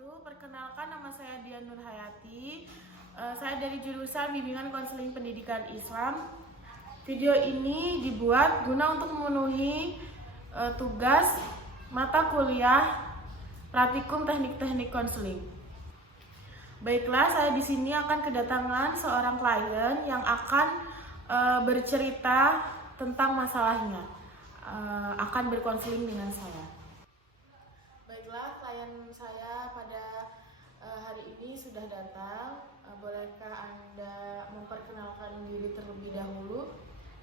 wabarakatuh. Perkenalkan, nama saya Dian Nurhayati. Saya dari jurusan Bimbingan Konseling Pendidikan Islam. Video ini dibuat guna untuk memenuhi tugas mata kuliah praktikum teknik-teknik konseling. Baiklah, saya di sini akan kedatangan seorang klien yang akan bercerita tentang masalahnya, akan berkonseling dengan saya. Baiklah, klien saya pada hari ini sudah datang. Bolehkah Anda memperkenalkan diri terlebih dahulu?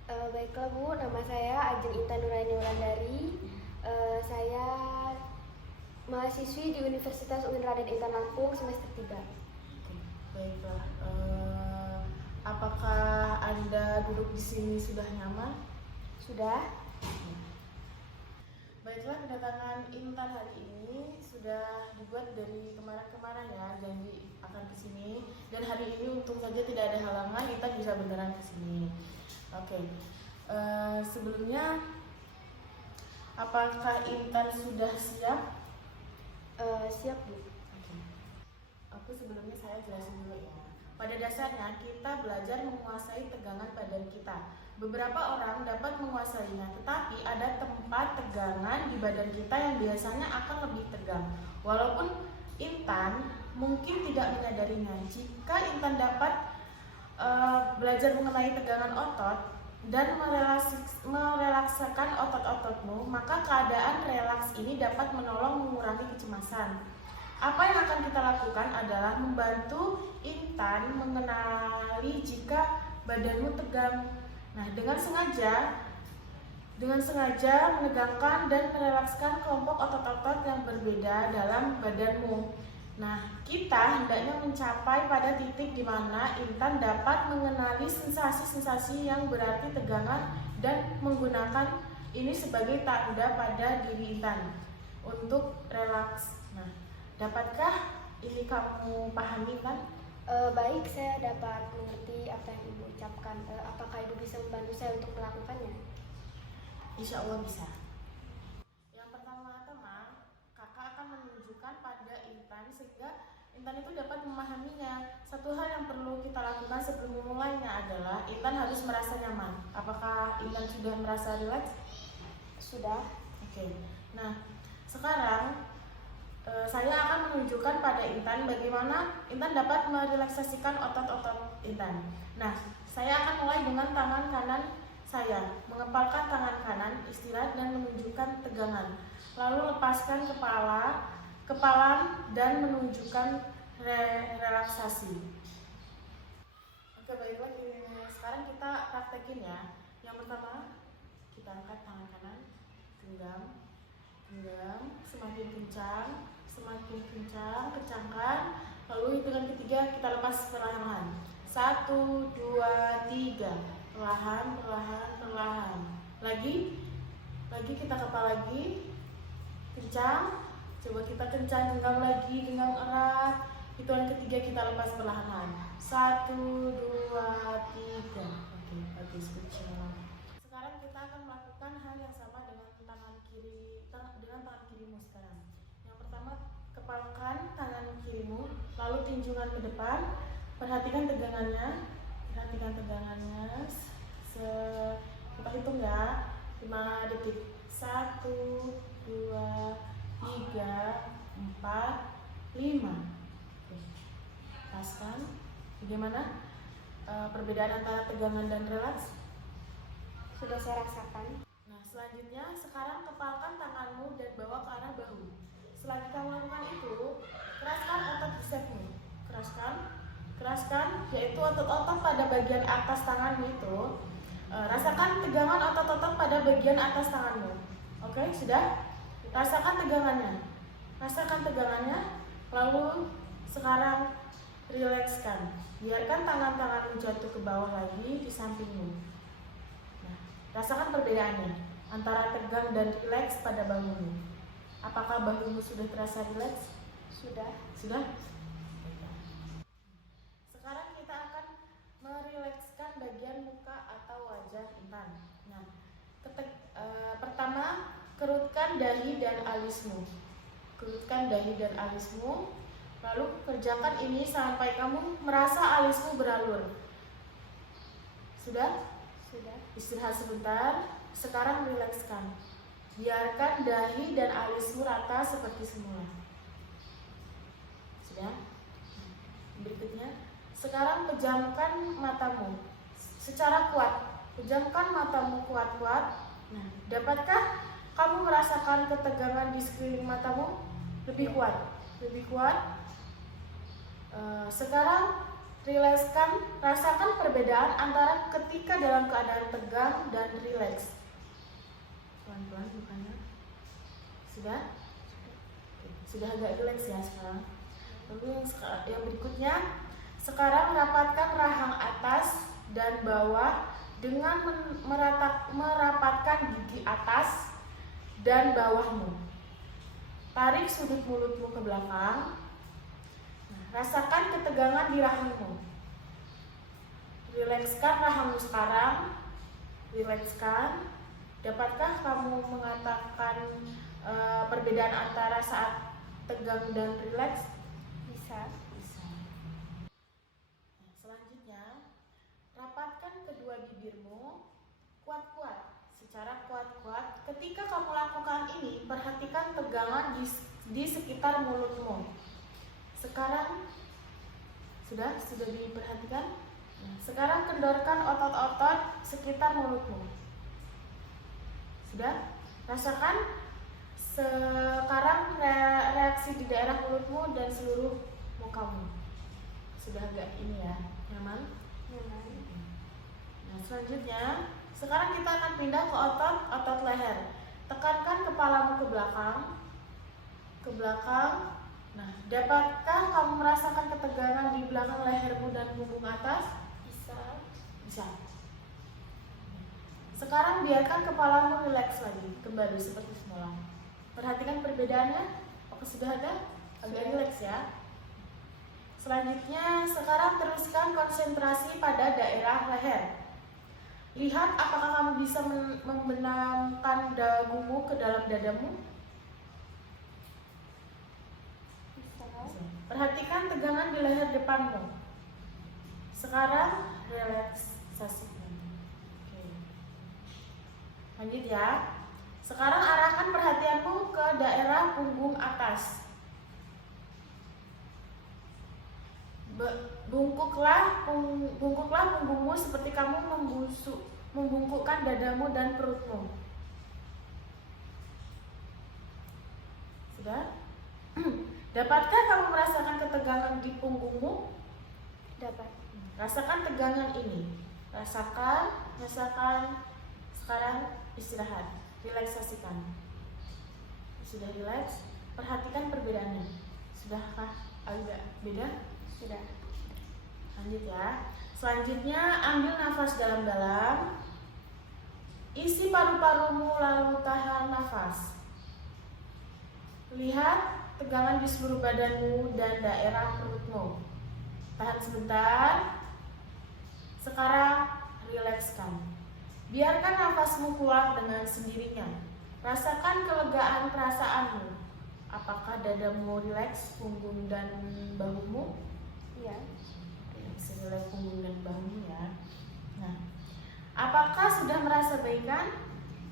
Baiklah Bu, nama saya Ajeng Intan Nuraini Wulandari. Saya mahasiswi di Universitas UIN Raden Intan Lampung semester 3. Baiklah, apakah Anda duduk di sini sudah nyaman? Sudah? Baiklah, kedatangan Intan hari ini sudah dibuat dari kemarin-kemarin ya, janji akan ke sini. Dan hari ini untung saja tidak ada halangan, Intan bisa beneran ke sini. Oke. Sebelumnya, apakah Intan sudah siap? Siap Bu. Oke. Aku sebelumnya saya jelasin dulu ya. Pada dasarnya kita belajar menguasai tegangan badan kita. Beberapa orang dapat menguasainya, tetapi ada tempat tegangan di badan kita yang biasanya akan lebih tegang. Walaupun Intan mungkin tidak menyadarinya. Jika Intan dapat belajar mengenai tegangan otot dan merelakskan otot-ototmu, maka keadaan relaks ini dapat menolong mengurangi kecemasan. Apa yang akan kita lakukan adalah membantu Intan mengenali jika badanmu tegang. Nah, dengan sengaja menegangkan dan merelakskan kelompok otot-otot yang berbeda dalam badanmu. Nah, kita hendaknya mencapai pada titik di mana Intan dapat mengenali sensasi-sensasi yang berarti tegangan dan menggunakan ini sebagai tanda pada diri Intan untuk relaks. Nah, dapatkah ini kamu pahami, kan? Baik, saya dapat mengerti apa yang Ibu ucapkan. Apakah Ibu bisa membantu saya untuk melakukannya? Insya Allah bisa. Yang pertama-tama, kakak akan menunjukkan pada Intan sehingga Intan itu dapat memahaminya. Satu hal yang perlu kita lakukan sebelum memulainya adalah Intan harus merasa nyaman. Apakah Intan sudah merasa rileks? Sudah. Oke. Nah, sekarang saya akan menunjukkan pada Intan bagaimana Intan dapat merelaksasikan otot-otot Intan. Nah, saya akan mulai dengan tangan kanan saya. Mengepalkan tangan kanan, istirahat dan menunjukkan tegangan. Lalu lepaskan kepalan dan menunjukkan relaksasi. Oke, baiklah, sekarang kita praktekin ya. Yang pertama, kita angkat tangan kanan, genggam, semakin kencang, kencangkan. Lalu hitungan ketiga kita lepas perlahan-lahan. 1, 2, 3. Perlahan. Lagi kita kepal lagi. Kencang. Coba kita kencang, genggam lagi, genggam erat. Hitungan ketiga kita lepas perlahan-lahan. 1, 2, 3. Oke, bagus, kencang. Sekarang kita akan melakukan hal yang sama dengan tangan kirimu sekarang. Yang pertama, kepalkan tangan kirimu, lalu tinjungan ke depan. Perhatikan tegangannya. Kita hitung ya, 5 detik. 1, 2, 3, 4, 5. Oke. Lepaskan. Bagaimana perbedaan antara tegangan dan relaks? Sudah saya rasakan. Nah, selanjutnya sekarang kepalkan tanganmu dan bawa ke arah bahu. Selagi kamu lakukan itu, keraskan otot bicepsmu. Keraskan, yaitu otot-otot pada bagian atas tanganmu itu. Rasakan tegangan otot-otot pada bagian atas tanganmu. Oke, sudah? Rasakan tegangannya. Lalu sekarang rilekskan. Biarkan tangan-tanganmu jatuh ke bawah lagi di sampingmu. Nah, rasakan perbedaannya antara tegang dan rileks pada bahumu. Apakah bahumu sudah terasa rileks? Sudah. Sekarang kita akan merilekskan bagian muka atau wajah Intan. Nah, pertama, kerutkan dahi dan alismu. Lalu kerjakan ini sampai kamu merasa alismu beralur. Sudah? Sudah. Istirahat sebentar. Sekarang rilekskan. Biarkan dahi dan alismu rata seperti semula. Sudah? Berikutnya, sekarang pejamkan matamu secara kuat. Pejamkan matamu kuat-kuat. Nah, dapatkah kamu merasakan ketegangan di sekeliling matamu? Lebih kuat, lebih kuat. Sekarang rilekskan, rasakan perbedaan antara ketika dalam keadaan tegang dan rileks. Pelan-pelan bukannya. Sudah? Oke, sudah agak rileks ya sekarang. Lalu yang berikutnya, sekarang rapatkan rahang atas dan bawah dengan merapatkan gigi atas dan bawahmu. Tarik sudut mulutmu ke belakang. Nah, rasakan ketegangan di rahangmu. Rilekskan rahangmu sekarang. Rilekskan. Dapatkah kamu mengatakan perbedaan antara saat tegang dan rileks? Bisa. Bisa. Nah, selanjutnya, rapatkan kedua bibirmu kuat-kuat, secara kuat-kuat. Ketika kamu lakukan ini, perhatikan tegangan di sekitar mulutmu. Sekarang sudah diperhatikan. Nah, sekarang kendorkan otot-otot sekitar mulutmu. Sudah? Rasakan sekarang reaksi di daerah mulutmu dan seluruh mukamu. Sudah agak ini ya, nyaman? Nyaman. Nah, selanjutnya, sekarang kita akan pindah ke otot leher. Tekankan kepalamu ke belakang. Ke belakang. Nah, dapatkah kamu merasakan ketegangan di belakang lehermu dan punggung atas? Bisa. Bisa. Sekarang biarkan kepalamu rileks lagi, kembali seperti semula. Perhatikan perbedaannya. Apakah sudah ada? Agak rileks ya. Selanjutnya, sekarang teruskan konsentrasi pada daerah leher. Lihat apakah kamu bisa membenamkan dagumu ke dalam dadamu. Bisa. Perhatikan tegangan di leher depanmu. Sekarang relaksasi. Oke. Lanjut ya. Sekarang arahkan perhatianmu ke daerah punggung atas. Bungkuklah punggungmu seperti kamu membungkukkan dadamu dan perutmu. Sudah? Dapatkah kamu merasakan ketegangan di punggungmu? Dapat. Rasakan tegangan ini. Rasakan. Sekarang istirahat. Relaksasikan. Sudah rileks? Perhatikan perbedaannya. Sudahkah agak beda? Sudah. Lanjut ya. Selanjutnya, ambil nafas dalam-dalam. Isi paru-parumu lalu tahan nafas. Lihat tegangan di seluruh badanmu dan daerah perutmu. Tahan sebentar. Sekarang rilekskan. Biarkan nafasmu keluar dengan sendirinya. Rasakan kelegaan perasaanmu. Apakah dadamu rileks, punggung dan bahumu? Iya. Rileks punggung dan bahumu ya. Nah, apakah sudah merasa baikan?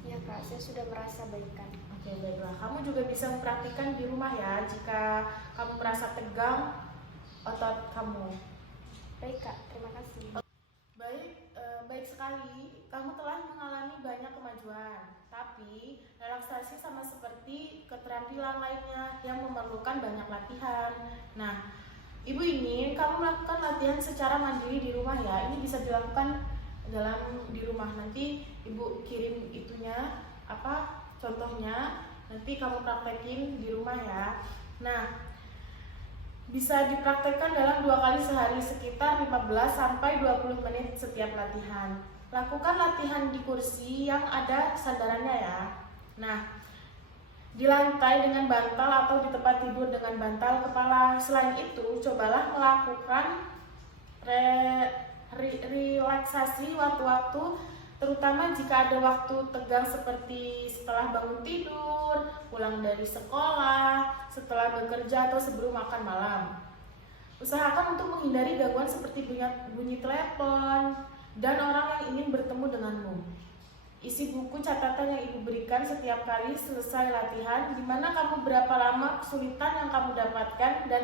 Iya Kak, saya sudah merasa baikan. Oke, baiklah. Kamu juga bisa mempraktikkan di rumah ya jika kamu merasa tegang otot kamu. Baik Kak, terima kasih. Baik sekali. Kamu telah mengalami banyak kemajuan. Tapi relaksasi sama seperti keterampilan lainnya yang memerlukan banyak latihan. Nah, Ibu ingin kamu melakukan latihan secara mandiri di rumah ya. Ini bisa dilakukan di rumah. Nanti Ibu kirim itunya contohnya. Nanti kamu praktekin di rumah ya. Nah, bisa dipraktekkan dalam 2 kali sehari sekitar 15 sampai 20 menit setiap latihan. Lakukan latihan di kursi yang ada sandarannya ya. Nah, di lantai dengan bantal atau di tempat tidur dengan bantal kepala. Selain itu, cobalah melakukan relaksasi waktu-waktu terutama jika ada waktu tegang seperti setelah bangun tidur, pulang dari sekolah, setelah bekerja atau sebelum makan malam. Usahakan untuk menghindari gangguan seperti bunyi telepon dan orang yang ingin bertemu denganmu. Isi buku catatan yang ibu berikan setiap kali selesai latihan, di mana kamu berapa lama kesulitan yang kamu dapatkan dan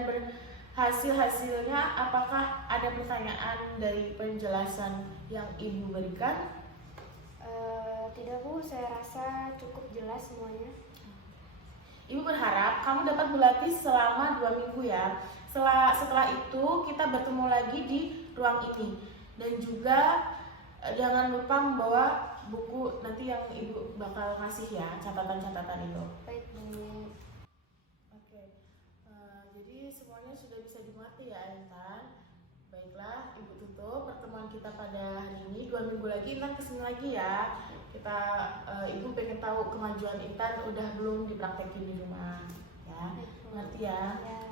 hasilnya. Apakah ada pertanyaan dari penjelasan yang ibu berikan? Tidak Bu, saya rasa cukup jelas semuanya. Ibu berharap kamu dapat berlatih selama 2 minggu ya. Setelah itu kita bertemu lagi di ruang ini. Dan juga jangan lupa membawa buku nanti yang ibu bakal kasih ya, catatan-catatan itu. Baik Bu. Oke, jadi semuanya sudah bisa dimengerti ya Intan. Baiklah, ibu tutup pertemuan kita pada hari ini. 2 minggu lagi Intan kesini lagi ya. Ibu pengen tahu kemajuan Intan udah belum dipraktekin di rumah ya. Baik, Bu. Ngerti ya? Ya.